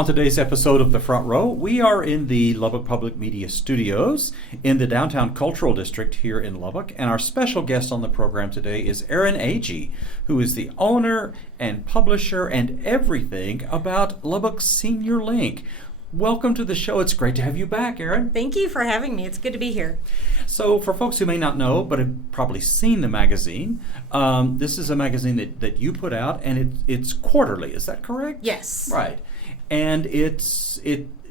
On today's episode of The Front Row, we are in the Lubbock Public Media Studios in the Downtown Cultural District here in Lubbock, and our special guest on the program today is Erin Agee, who is the owner and publisher and everything about Lubbock Senior Link. Welcome to the show. It's great to have you back, Erin. Thank you for having me. It's good to be here. So for folks who may not know, but have probably seen the magazine, this is a magazine that you put out, and it's quarterly. Is that correct? Yes. Right. And it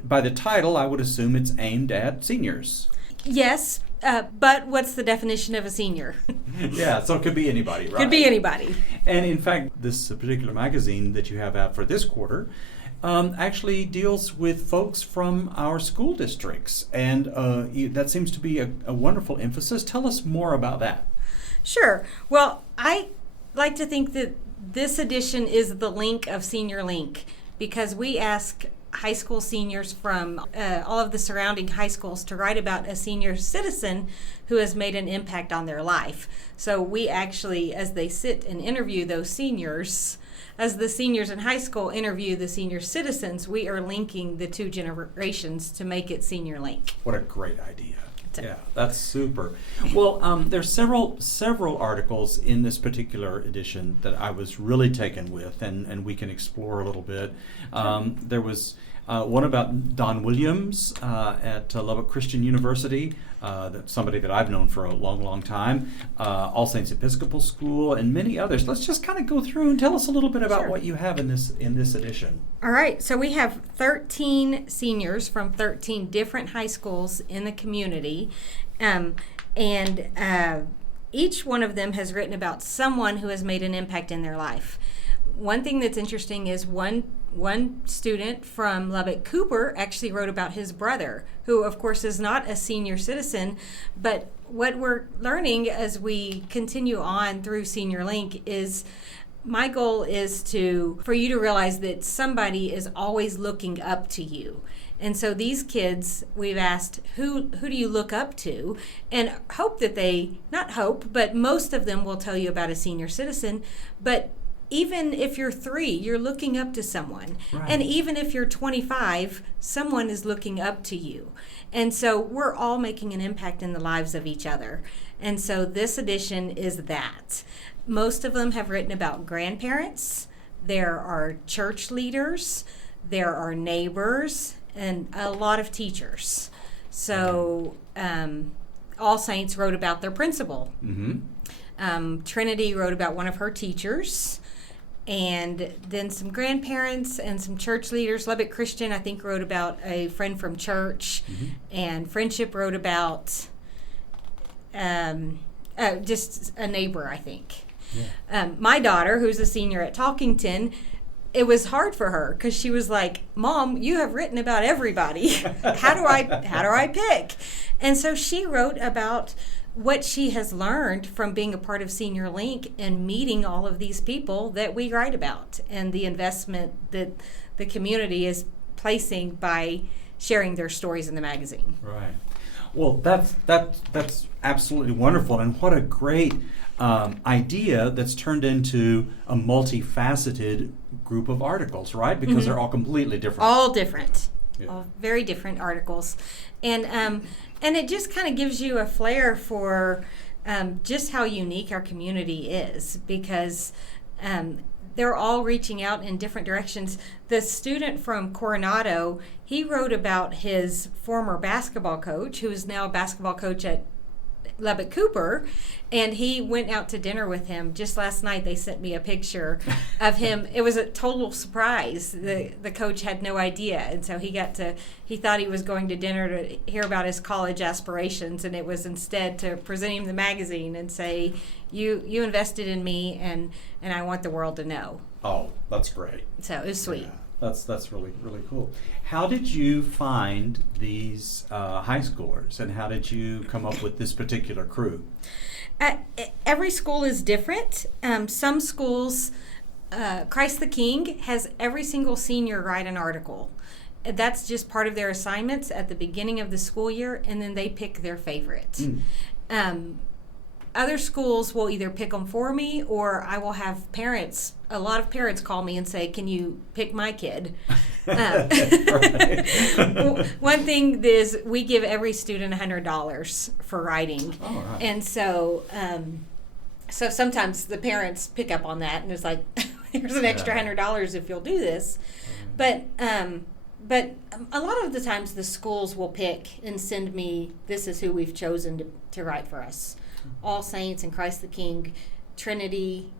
by the title, I would assume it's aimed at seniors. Yes, but what's the definition of a senior? Yeah, so it could be anybody, right? Could be anybody. And in fact, this particular magazine that you have out for this quarter actually deals with folks from our school districts, and that seems to be a wonderful emphasis. Tell us more about that. Sure. Well, I like to think that this edition is the link of Senior Link, because we ask high school seniors from all of the surrounding high schools to write about a senior citizen who has made an impact on their life. So we actually, as they sit and interview those seniors, as the seniors in high school interview the senior citizens, we are linking the two generations to make it Senior Link. What a great idea. Yeah, that's super. Well, there's several articles in this particular edition that I was really taken with, and we can explore a little bit. There was one about Don Williams at Lubbock Christian University, that's somebody that I've known for a long, long time, All Saints Episcopal School, and many others. Let's just kind of go through and tell us a little bit about what you have in this edition. All right, so we have 13 seniors from 13 different high schools in the community, and each one of them has written about someone who has made an impact in their life. One thing that's interesting is one student from Lubbock, Cooper, actually wrote about his brother, who of course is not a senior citizen, but what we're learning as we continue on through Senior Link is my goal is for you to realize that somebody is always looking up to you. And so these kids, we've asked, who do you look up to? And hope that but most of them will tell you about a senior citizen. But even if you're 3, you're looking up to someone. Right. And even if you're 25, someone is looking up to you. And so we're all making an impact in the lives of each other. And so this edition is that. Most of them have written about grandparents. There are church leaders. There are neighbors and a lot of teachers. So All Saints wrote about their principal. Mm-hmm. Trinity wrote about one of her teachers. And then some grandparents and some church leaders. Lubbock Christian, I think, wrote about a friend from church. Mm-hmm. And Friendship wrote about just a neighbor, I think. Yeah. My daughter, who's a senior at Talkington, it was hard for her because she was like, "Mom, you have written about everybody. How do I pick?" And so she wrote about what she has learned from being a part of Senior Link and meeting all of these people that we write about, and the investment that the community is placing by sharing their stories in the magazine. Right. Well, that's absolutely wonderful, and what a great idea that's turned into a multifaceted group of articles, right? Because mm-hmm. they're all completely different. All different. Yeah. All very different articles. And it just kind of gives you a flair for just how unique our community is, because they're all reaching out in different directions. The student from Coronado, he wrote about his former basketball coach, who is now a basketball coach at Lubbock Cooper, and he went out to dinner with him. Just last night they sent me a picture of him. It was a total surprise. The coach had no idea, and so he thought he was going to dinner to hear about his college aspirations, and it was instead to present him the magazine and say, you invested in me, and I want the world to know. Oh, that's great. So it was sweet. Yeah, that's really, really cool. How did you find these high schoolers, and how did you come up with this particular crew? Every school is different. Some schools, Christ the King has every single senior write an article. That's just part of their assignments at the beginning of the school year, and then they pick their favorite. other schools will either pick them for me, or I will have a lot of parents call me and say, can you pick my kid? One thing is we give every student $100 for writing. Oh, right. And so so sometimes the parents pick up on that, and it's like, here's an extra $100 if you'll do this. But a lot of the times the schools will pick and send me, this is who we've chosen to write for us. All Saints and Christ the King, Trinity,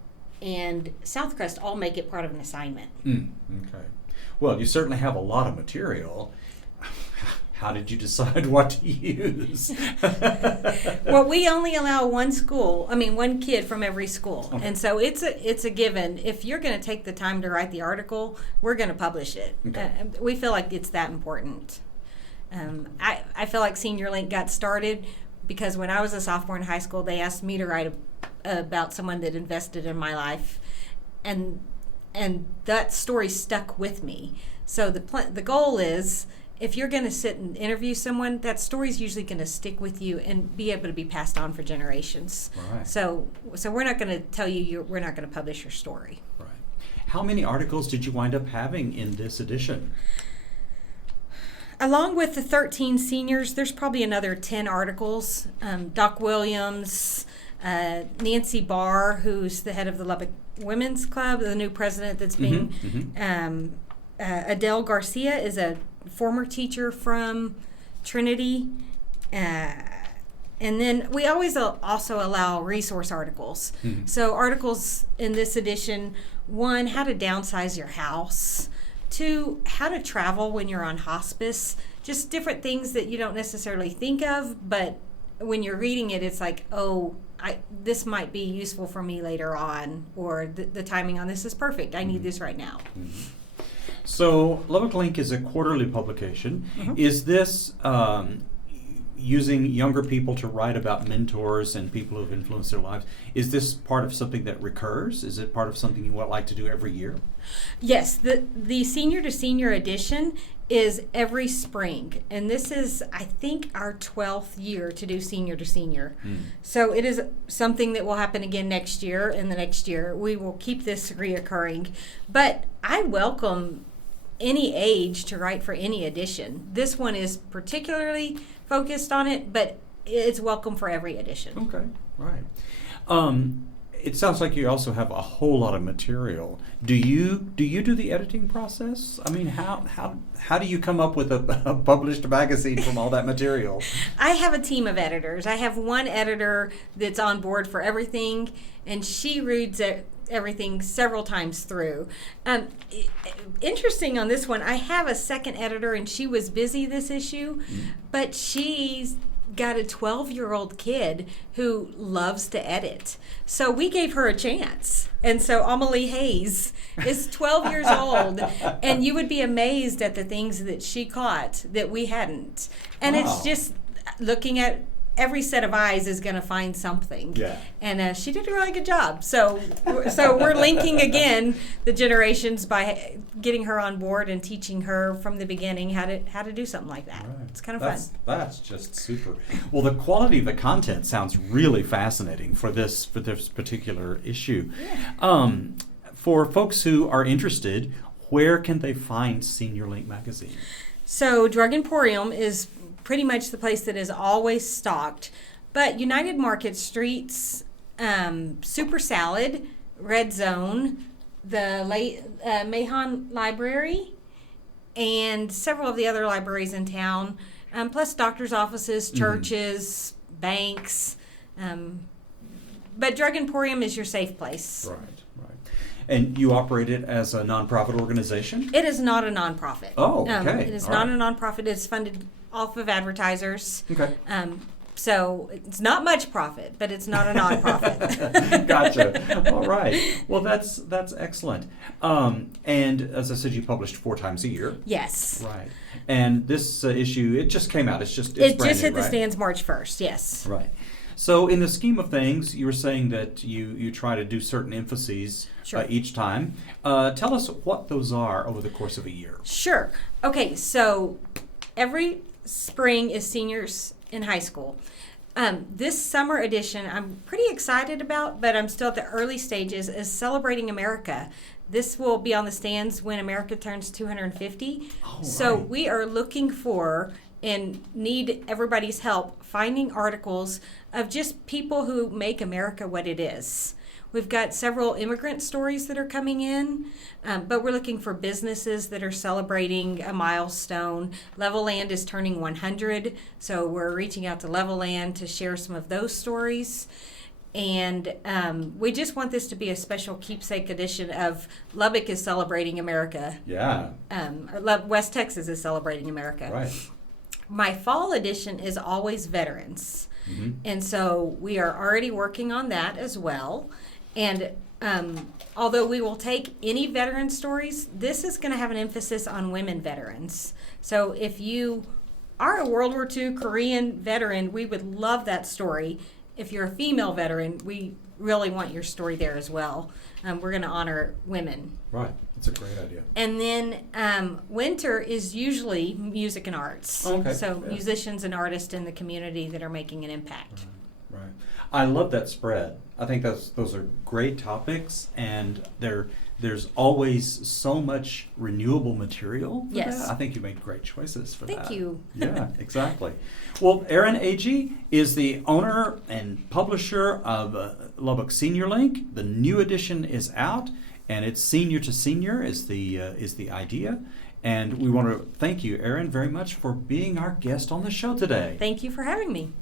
and Southcrest all make it part of an assignment. Okay. Well, you certainly have a lot of material. How did you decide what to use? Well, we only allow one kid from every school. Okay. And so it's a given. If you're going to take the time to write the article, we're going to publish it. Okay. We feel like it's that important. I feel like Senior Link got started because when I was a sophomore in high school, they asked me to write about someone that invested in my life. And that story stuck with me. So the goal is, if you're going to sit and interview someone, that story's usually going to stick with you and be able to be passed on for generations. Right. So we're not going to tell you we're not going to publish your story. Right. How many articles did you wind up having in this edition? Along with the 13 seniors, there's probably another 10 articles. Doc Williams, Nancy Barr, who's the head of the Lubbock Women's Club, the new president that's being. Adele Garcia is a former teacher from Trinity. And then we always also allow resource articles. So articles in this edition, 1, how to downsize your house. 2, how to travel when you're on hospice. Just different things that you don't necessarily think of, but when you're reading it, it's like, oh, this might be useful for me later on, or the timing on this is perfect. I need this right now. So Lubbock Link is a quarterly publication. Is this using younger people to write about mentors and people who have influenced their lives? Is this part of something that recurs? Is it part of something you would like to do every year? Yes, the senior to senior edition is every spring, and this is, I think, our 12th year to do senior to senior. So it is something that will happen again next year, and the next year we will keep this reoccurring. But I welcome any age to write for any edition. This one is particularly focused on it, but it's welcome for every edition. Okay, right. It sounds like you also have a whole lot of material. Do you do the editing process? I mean, how do you come up with a published magazine from all that material? I have a team of editors. I have one editor that's on board for everything, and she reads everything several times through. Interesting on this one, I have a second editor, and she was busy this issue, but she's got a 12-year-old kid who loves to edit. So we gave her a chance. And so Amelie Hayes is 12 years old, and you would be amazed at the things that she caught that we hadn't. And it's just looking at every set of eyes is going to find something. Yeah. And she did a really good job. So we're linking again the generations by getting her on board and teaching her from the beginning how to do something like that. Right. It's kind of fun. That's just super. Well, the quality of the content sounds really fascinating for this particular issue. Yeah. For folks who are interested, where can they find Senior Link Magazine? So Drug Emporium is pretty much the place that is always stocked, but United Market Streets, Super Salad, Red Zone, the Mahon Library, and several of the other libraries in town, plus doctor's offices, churches, banks. But Drug Emporium is your safe place. Right. And you operate it as a nonprofit organization? It is not a nonprofit. Oh, okay. It is not a nonprofit. It's funded off of advertisers. Okay. So it's not much profit, but it's not a nonprofit. Gotcha. All right. Well, that's excellent. And as I said, you published 4 times a year. Yes. Right. And this issue, it just came out. It's just hit the stands March 1st. Yes. Right. So in the scheme of things, you were saying that you try to do certain emphases each time. Tell us what those are over the course of a year. Sure. Okay, so every spring is seniors in high school. This summer edition, I'm pretty excited about, but I'm still at the early stages, is Celebrating America. This will be on the stands when America turns 250. Oh, So right. we are looking for and need everybody's help finding articles of just people who make America what it is. We've got several immigrant stories that are coming in, but we're looking for businesses that are celebrating a milestone. Levelland is turning 100, so we're reaching out to Levelland to share some of those stories. And we just want this to be a special keepsake edition of Lubbock is celebrating America. Yeah. West Texas is celebrating America. Right. My fall edition is always veterans. Mm-hmm. And so we are already working on that as well. And although we will take any veteran stories, this is going to have an emphasis on women veterans. So if you are a World War II Korean veteran, we would love that story. If you're a female veteran, we really want your story there as well. We're going to honor women. Right. That's a great idea. And then winter is usually music and arts. Okay. So Yeah. musicians and artists in the community that are making an impact. Right. I love that spread. I think those are great topics, and there's always so much renewable material for Yes. that. I think you made great choices for that. Thank you. Yeah, exactly. Well, Erin Agee is the owner and publisher of Lubbock Senior Link. The new edition is out, and it's senior to senior is the idea. And we want to thank you, Erin, very much for being our guest on the show today. Thank you for having me.